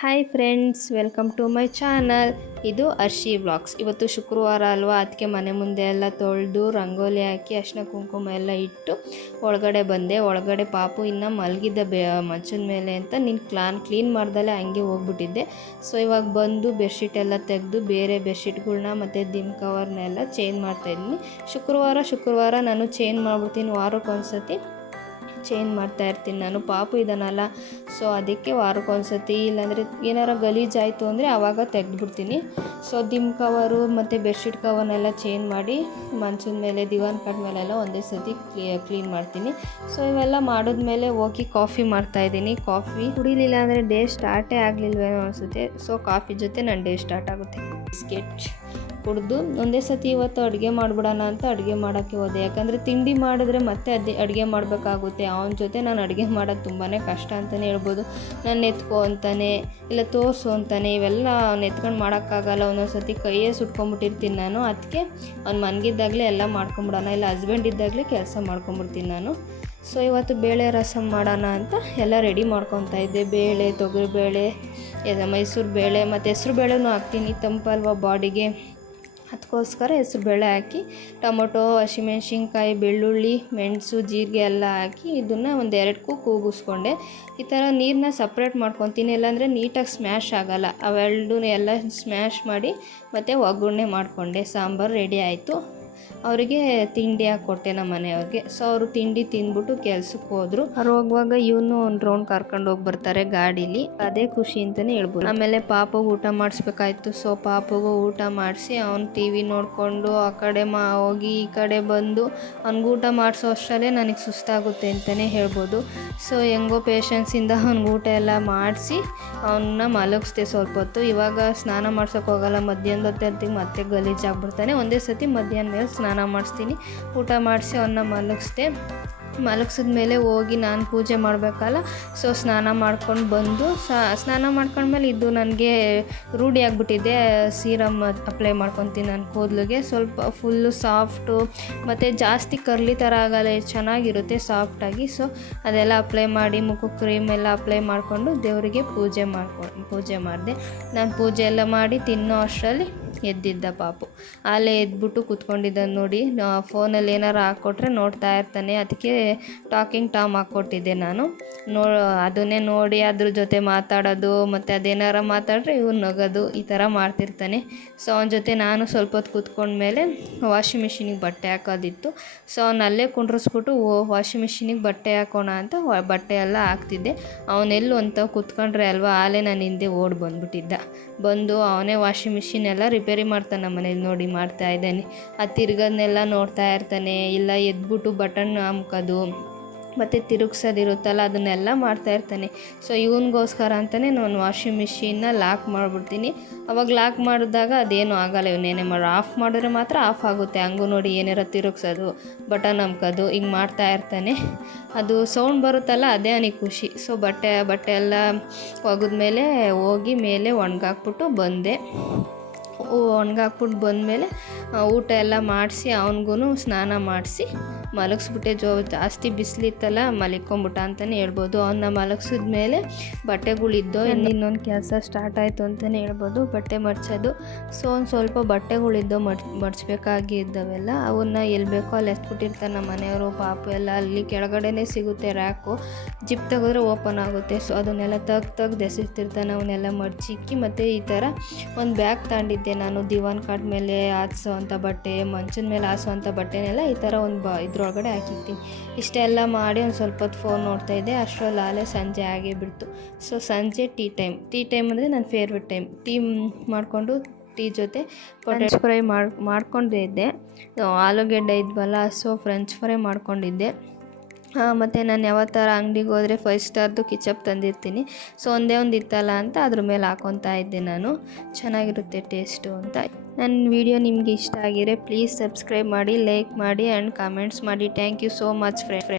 Hi friends, welcome to my channel. ಇದು Arshi vlogs. ಇವತ್ತು ಶುಕ್ರವಾರ ಅಲ್ವಾ, ಅದಕ್ಕೆ ಮನೆ ಮುಂದೆ ಎಲ್ಲ ತೊಳೆದು ರಂಗೋಲಿ ಹಾಕಿ ಅರಿಶಿನ ಕುಂಕುಮ ಎಲ್ಲ ಇಟ್ಟು ಒಳಗಡೆ ಬಂದೆ. ಒಳಗಡೆ ಪಾಪು ಇನ್ನು ಮಲಗಿದ್ದ ಮಂಚದ ಮೇಲೆ ಅಂತ ಕ್ಲೀನ್ ಮಾಡ್ದಲೇ ಹಂಗೆ ಹೋಗ್ಬಿಟ್ಟಿದ್ದೆ. ಸೊ ಇವಾಗ ಬಂದು ಬೆಡ್ಶೀಟ್ ಎಲ್ಲ ತೆಗೆದು ಬೇರೆ ಬೆಡ್ಶೀಟ್ಗಳ್ನ ಮತ್ತು ದಿಮ್ ಕವರ್ನೆಲ್ಲ ಚೇಂಜ್ ಮಾಡ್ತಾಯಿದ್ದೀನಿ. ಶುಕ್ರವಾರ ನಾನು ಚೇಂಜ್ ಮಾಡ್ಬಿಡ್ತೀನಿ. ವಾರಕ್ಕೊಂದ್ಸತಿ ಚೇಂಜ್ ಮಾಡ್ತಾಯಿರ್ತೀನಿ ನಾನು. ಪಾಪು ಇದನ್ನಲ್ಲ, ಸೊ ಅದಕ್ಕೆ ವಾರಕ್ಕೊಂದ್ಸತಿ, ಇಲ್ಲಾಂದರೆ ಏನಾರು ಗಲೀಜಾಯಿತು ಅಂದರೆ ಆವಾಗ ತೆಗೆದುಬಿಡ್ತೀನಿ. ಸೊ ದಿಮ್ ಕವರು ಮತ್ತು ಬೆಡ್ಶೀಟ್ ಕವರ್ನೆಲ್ಲ ಚೇಂಜ್ ಮಾಡಿ ಮಂಚದ ಮೇಲೆ ದಿವಾನ್ ಕಟ್ ಮೇಲೆಲ್ಲ ಒಂದೇ ಸತಿ ಕ್ಲೀನ್ ಮಾಡ್ತೀನಿ. ಸೊ ಇವೆಲ್ಲ ಮಾಡಿದ್ಮೇಲೆ ಹೋಗಿ ಕಾಫಿ ಮಾಡ್ತಾಯಿದ್ದೀನಿ. ಕಾಫಿ ಕುಡಿಲಿಲ್ಲ ಅಂದರೆ ಡೇ ಸ್ಟಾರ್ಟೇ ಆಗಲಿಲ್ವೇನೋ ಅನಿಸುತ್ತೆ. ಸೊ ಕಾಫಿ ಜೊತೆ ನನ್ನ ಡೇ ಸ್ಟಾರ್ಟ್ ಆಗುತ್ತೆ. ಬಿಸ್ಕೆಟ್ ಕುಡಿದು ಒಂದೇ ಸತಿ ಇವತ್ತು ಅಡುಗೆ ಮಾಡಿಬಿಡೋಣ ಅಂತ ಅಡುಗೆ ಮಾಡೋಕ್ಕೆ ಹೋದೆ. ಯಾಕಂದರೆ ತಿಂಡಿ ಮಾಡಿದ್ರೆ ಮತ್ತೆ ಅಡುಗೆ ಮಾಡಬೇಕಾಗುತ್ತೆ. ಅವನ ಜೊತೆ ನಾನು ಅಡುಗೆ ಮಾಡೋದು ತುಂಬಾ ಕಷ್ಟ ಅಂತಲೇ ಹೇಳ್ಬೋದು. ನಾನು ಎತ್ಕೊ ಅಂತಾನೆ, ಇಲ್ಲ ತೋರಿಸು ಅಂತಾನೆ, ಇವೆಲ್ಲ ಅವ್ನು ಎತ್ಕೊಂಡು ಮಾಡೋಕ್ಕಾಗಲ್ಲ. ಒಂದೊಂದು ಸತಿ ಕೈಯೇ ಸುಟ್ಕೊಂಡ್ಬಿಟ್ಟಿರ್ತೀನಿ ನಾನು. ಅದಕ್ಕೆ ಅವ್ನು ಮನಗಿದ್ದಾಗಲೇ ಎಲ್ಲ ಮಾಡ್ಕೊಂಬಿಡೋಣ, ಇಲ್ಲ ಹಸ್ಬೆಂಡ್ ಇದ್ದಾಗಲೇ ಕೆಲಸ ಮಾಡ್ಕೊಂಬಿಡ್ತೀನಿ ನಾನು. ಸೊ ಇವತ್ತು ಬೇಳೆ ರಸಮ್ ಮಾಡೋಣ ಅಂತ ಎಲ್ಲ ರೆಡಿ ಮಾಡ್ಕೊತಾ ಇದ್ದೆ. ಬೇಳೆ, ತೊಗರಿಬೇಳೆ, ಮೈಸೂರು ಬೇಳೆ ಮತ್ತು ಹೆಸ್ರು ಬೇಳೆನೂ ಹಾಕ್ತೀನಿ, ತಂಪಲ್ವ ಬಾಡಿಗೆ. ಅದಕ್ಕೋಸ್ಕರ ಹೆಸ್ರು ಬೇಳೆ ಹಾಕಿ ಟೊಮೊಟೊ, ಹಸಿಮೆಣ್ಸಿನ್ಕಾಯಿ, ಬೆಳ್ಳುಳ್ಳಿ, ಮೆಣಸು, ಜೀರಿಗೆ ಎಲ್ಲ ಹಾಕಿ ಇದನ್ನು ಒಂದೆರಡು ಕೂಗಿಸ್ಕೊಂಡೆ. ಈ ಥರ ನೀರನ್ನ ಸಪ್ರೇಟ್ ಮಾಡ್ಕೊತೀನಿ, ಇಲ್ಲಾಂದರೆ ನೀಟಾಗಿ ಸ್ಮ್ಯಾಶ್ ಆಗೋಲ್ಲ. ಅವೆರಡೂ ಎಲ್ಲ ಸ್ಮ್ಯಾಶ್ ಮಾಡಿ ಮತ್ತು ಒಗ್ಗರಣೆ ಮಾಡಿಕೊಂಡೆ. ಸಾಂಬಾರು ರೆಡಿ ಆಯಿತು. ಅವರಿಗೆ ತಿಂಡಿ ಹಾಕ್ಕೊಟ್ಟೆ ನಮ್ಮ ಮನೆಯವ್ರಿಗೆ. ಸೊ ಅವರು ತಿಂಡಿ ತಿಂದ್ಬಿಟ್ಟು ಕೆಲ್ಸಕ್ಕೆ ಹೋದರು. ಅವ್ರು ಹೋಗುವಾಗ ಇವನು ಒಂದು ರೌಂಡ್ ಕರ್ಕೊಂಡು ಹೋಗಿ ಬರ್ತಾರೆ ಗಾಡೀಲಿ. ಅದೇ ಖುಷಿ ಅಂತಲೇ ಹೇಳ್ಬೋದು. ಆಮೇಲೆ ಪಾಪಗೆ ಊಟ ಮಾಡಿಸ್ಬೇಕಾಯ್ತು. ಸೊ ಪಾಪಗೂ ಊಟ ಮಾಡಿಸಿ ಅವ್ನು ಟಿ ವಿ ನೋಡಿಕೊಂಡು ಆ ಕಡೆ ಹೋಗಿ ಈ ಕಡೆ ಬಂದು ಅವ್ನಿಗೆ ಊಟ ಮಾಡಿಸೋ ಅಷ್ಟರಲ್ಲೇ ನನಗೆ ಸುಸ್ತಾಗುತ್ತೆ ಅಂತಲೇ ಹೇಳ್ಬೋದು. ಸೊ ಹೆಂಗೋ ಪೇಷನ್ಸಿಂದ ಅವ್ನಿಗೆ ಊಟ ಎಲ್ಲ ಮಾಡಿಸಿ ಅವನ್ನ ಮಲಗಿಸ್ದೆ ಸ್ವಲ್ಪ ಹೊತ್ತು. ಇವಾಗ ಸ್ನಾನ ಮಾಡ್ಸೋಕೆ ಹೋಗಲ್ಲ, ಮಧ್ಯಾಹ್ನದ ಹೊತ್ತಿಗೆ ಮತ್ತೆ ಗಲೀಜಾಗ್ಬಿಡ್ತಾನೆ. ಒಂದೇ ಸತಿ ಮಧ್ಯಾಹ್ನ ಮೇಲೆ ಸ್ನಾನ ಮಾಡಿಸ್ತೀನಿ. ಊಟ ಮಾಡಿಸಿ ಅವನ್ನ ಮಲಗಿಸಿದ್ಮೇಲೆ ಹೋಗಿ ನಾನು ಪೂಜೆ ಮಾಡಬೇಕಲ್ಲ. ಸೊ ಸ್ನಾನ ಮಾಡ್ಕೊಂಡು ಬಂದು ಸ್ನಾನ ಮಾಡ್ಕೊಂಡ್ಮೇಲೆ ಇದು ನನಗೆ ರೂಢಿ ಆಗಿಬಿಟ್ಟಿದೆ. ಸೀರಮ್ ಅಪ್ಲೈ ಮಾಡ್ಕೊತೀನಿ ನಾನು ಕೂದಲಿಗೆ. ಸ್ವಲ್ಪ ಫುಲ್ಲು ಸಾಫ್ಟು ಮತ್ತು ಜಾಸ್ತಿ ಕರ್ಲಿ ಥರ ಆಗಲ್ಲ, ಚೆನ್ನಾಗಿರುತ್ತೆ ಸಾಫ್ಟಾಗಿ. ಸೊ ಅದೆಲ್ಲ ಅಪ್ಲೈ ಮಾಡಿ ಮುಖಕ್ಕೆ ಕ್ರೀಮ್ ಎಲ್ಲ ಅಪ್ಲೈ ಮಾಡಿಕೊಂಡು ದೇವರಿಗೆ ಪೂಜೆ ಮಾಡಿದೆ. ನಾನು ಪೂಜೆ ಎಲ್ಲ ಮಾಡಿ ತಿನ್ನೋ ಅಷ್ಟರಲ್ಲಿ ಎದ್ದಿದ್ದ ಪಾಪು. ಅಲ್ಲೇ ಎದ್ಬಿಟ್ಟು ಕೂತ್ಕೊಂಡಿದ್ದಾನೆ ನೋಡಿ. ಫೋನಲ್ಲಿ ಏನಾರು ಹಾಕ್ಕೊಟ್ರೆ ನೋಡ್ತಾ ಇರ್ತಾನೆ. ಅದಕ್ಕೆ ಟಾಕಿಂಗ್ ಟಾಮ್ ಹಾಕ್ಕೊಟ್ಟಿದ್ದೆ ನಾನು. ಅದನ್ನೇ ನೋಡಿ ಅದ್ರ ಜೊತೆ ಮಾತಾಡೋದು, ಮತ್ತು ಅದೇನಾರ ಮಾತಾಡ್ರೆ ಇವ್ನು ನಗೋದು, ಈ ಥರ ಮಾಡ್ತಿರ್ತಾನೆ. ಸೊ ಅವನ ಜೊತೆ ನಾನು ಸ್ವಲ್ಪ ಹೊತ್ತು ಕೂತ್ಕೊಂಡ್ಮೇಲೆ ವಾಷಿಂಗ್ ಮಿಷಿನಿಗೆ ಬಟ್ಟೆ ಹಾಕೋದಿತ್ತು. ಸೊ ಅವನಲ್ಲೇ ಕುಂಡ್ರಿಸ್ಬಿಟ್ಟು ವಾಷಿಂಗ್ ಮಿಷಿನಿಗೆ ಬಟ್ಟೆ ಹಾಕೋಣ ಅಂತ ಬಟ್ಟೆ ಎಲ್ಲ ಹಾಕ್ತಿದ್ದೆ. ಅವನೆಲ್ಲೂ ಅಂತ ಕೂತ್ಕೊಂಡ್ರೆ ಅಲ್ವಾ, ಆಲೇ ನಾನು ಹಿಂದೆ ಓಡಿ ಬಂದು ಅವನೇ ವಾಷಿಂಗ್ ಮಿಷಿನ್ ಎಲ್ಲ ರಿಪೇರಿ ಮಾಡ್ತಾನೆ. ನಮ್ಮ ಮನೇಲಿ ನೋಡಿ ಮಾಡ್ತಾ ಇದ್ದಾನೆ. ಅದು ತಿರ್ಗೋದನ್ನೆಲ್ಲ ನೋಡ್ತಾ ಇರ್ತಾನೆ. ಇಲ್ಲ ಎದ್ಬಿಟ್ಟು ಬಟನ್ ಅಮ್ಕೋದು ಮತ್ತು ತಿರುಗ್ಸೋದಿರುತ್ತಲ್ಲ, ಅದನ್ನೆಲ್ಲ ಮಾಡ್ತಾ ಇರ್ತಾನೆ. ಸೊ ಇವನಿಗೋಸ್ಕರ ಅಂತಲೇ ನಾನು ವಾಷಿಂಗ್ ಮಿಷಿನ್ನ ಲಾಕ್ ಮಾಡಿಬಿಡ್ತೀನಿ. ಅವಾಗ ಲಾಕ್ ಮಾಡಿದಾಗ ಅದೇನು ಆಗೋಲ್ಲ. ಇವನೇನೇ ಆಫ್ ಮಾಡಿದ್ರೆ ಮಾತ್ರ ಆಫ್ ಆಗುತ್ತೆ. ಹಂಗೂ ನೋಡಿ ಏನಾರ ತಿರುಗ್ಸೋದು, ಬಟನ್ ಅಮ್ಕೋದು ಹಿಂಗೆ ಮಾಡ್ತಾ ಇರ್ತಾನೆ. ಅದು ಸೌಂಡ್ ಬರುತ್ತಲ್ಲ, ಅದೇ ಅವನಿಗೆ ಖುಷಿ. ಸೊ ಬಟ್ಟೆ ಎಲ್ಲ ಒಗೆದ್ಮೇಲೆ ಹೋಗಿ ಮೇಲೆ ಒಣಗಾಕ್ಬಿಟ್ಟು ಬಂದೆ. ಬಂದಮೇಲೆ ಊಟ ಎಲ್ಲ ಮಾಡಿಸಿ ಅವನಿಗೂ ಸ್ನಾನ ಮಾಡಿಸಿ ಮಲಗಿಸ್ಬಿಟ್ಟೆ. ಜಾಸ್ತಿ ಬಿಸಿಲಿತ್ತಲ್ಲ, ಮಲಿಕೊಂಬಿಟ್ಟ ಅಂತಲೇ ಹೇಳ್ಬೋದು. ಅವನ್ನ ಮಲಗಿಸಿದ್ಮೇಲೆ ಬಟ್ಟೆಗಳಿದ್ದೋ ಇನ್ನೊಂದು ಕೆಲಸ ಸ್ಟಾರ್ಟ್ ಆಯಿತು ಅಂತಲೇ ಹೇಳ್ಬೋದು, ಬಟ್ಟೆ ಮಡ್ಚೋದು. ಸೊ ಒಂದು ಸ್ವಲ್ಪ ಬಟ್ಟೆಗಳಿದ್ದೋ ಮಡ್ಚಬೇಕಾಗಿದ್ದವೆಲ್ಲ ಅವನ್ನ ಎಲ್ಲಿ ಬೇಕೋ ಅಲ್ಲಿ ಎತ್ಬಿಟ್ಟಿರ್ತಾರೆ ನಮ್ಮ ಮನೆಯವರು. ಪಾಪು ಎಲ್ಲ ಅಲ್ಲಿ ಕೆಳಗಡೆನೇ ಸಿಗುತ್ತೆ ರ್ಯಾಕು. ಜಿಪ್ ತೆಗೆದ್ರೆ ಓಪನ್ ಆಗುತ್ತೆ. ಸೊ ಅದನ್ನೆಲ್ಲ ತೆಗ್ದು ಎಸಿರ್ತಿರ್ತಾನೆ. ಅವನ್ನೆಲ್ಲ ಮಡ್ಚಿಕ್ಕಿ ಮತ್ತು ಈ ಥರ ಒಂದು ಬ್ಯಾಗ್ ತಗೊಂಡಿದ್ದೆ ನಾನು. ದಿವಾನ್ ಕಾಟ್ ಮೇಲೆ ಹಾಸೋವಂಥ ಬಟ್ಟೆ, ಮಂಚದ ಮೇಲೆ ಹಾಸೋವಂಥ ಬಟ್ಟೆನೆಲ್ಲ ಈ ಥರ ಒಂದು ಇದ್ರೊಳಗಡೆ ಹಾಕಿರ್ತೀನಿ. ಇಷ್ಟೆಲ್ಲ ಮಾಡಿ ಒಂದು ಸ್ವಲ್ಪ ಹೊತ್ತು ಫೋನ್ ನೋಡ್ತಾಯಿದ್ದೆ. ಅಷ್ಟರಲ್ಲಿ ಆಲೇ ಸಂಜೆ ಆಗೇ ಬಿಡ್ತು. ಸೊ ಸಂಜೆ ಟೀ ಟೈಮ್ ಅಂದರೆ ನನ್ನ ಫೇವ್ರೆಟ್ ಟೈಮ್. ಟೀ ಮಾಡಿಕೊಂಡು ಟೀ ಜೊತೆ ಫ್ರೆಂಚ್ ಫ್ರೈ ಮಾಡ್ಕೊಂಡಿದ್ದೆ. ಆಲೂಗೆಡ್ಡೆ ಇದ್ವಲ್ಲ, ಸೊ ಫ್ರೆಂಚ್ ಫ್ರೈ ಮಾಡ್ಕೊಂಡಿದ್ದೆ. ಮತ್ತು ನಾನು ಯಾವತ್ತಾರ ಅಂಗಡಿಗೆ ಹೋದರೆ 5 ಸ್ಟಾರ್ದು ಕಿಚಪ್ ತಂದಿರ್ತೀನಿ. ಸೊ ಒಂದೇ ಒಂದು ಇತ್ತಲ್ಲ ಅಂತ ಅದ್ರ ಮೇಲೆ ಹಾಕೊತಾ ಇದ್ದೆ ನಾನು. ಚೆನ್ನಾಗಿರುತ್ತೆ ಟೇಸ್ಟು ಅಂತ. ನನ್ನ ವಿಡಿಯೋ ನಿಮಗೆ ಇಷ್ಟ ಆಗಿದ್ರೆ ಪ್ಲೀಸ್ ಸಬ್ಸ್ಕ್ರೈಬ್ ಮಾಡಿ, ಲೈಕ್ ಮಾಡಿ ಆ್ಯಂಡ್ ಕಾಮೆಂಟ್ಸ್ ಮಾಡಿ. Thank you so much friends.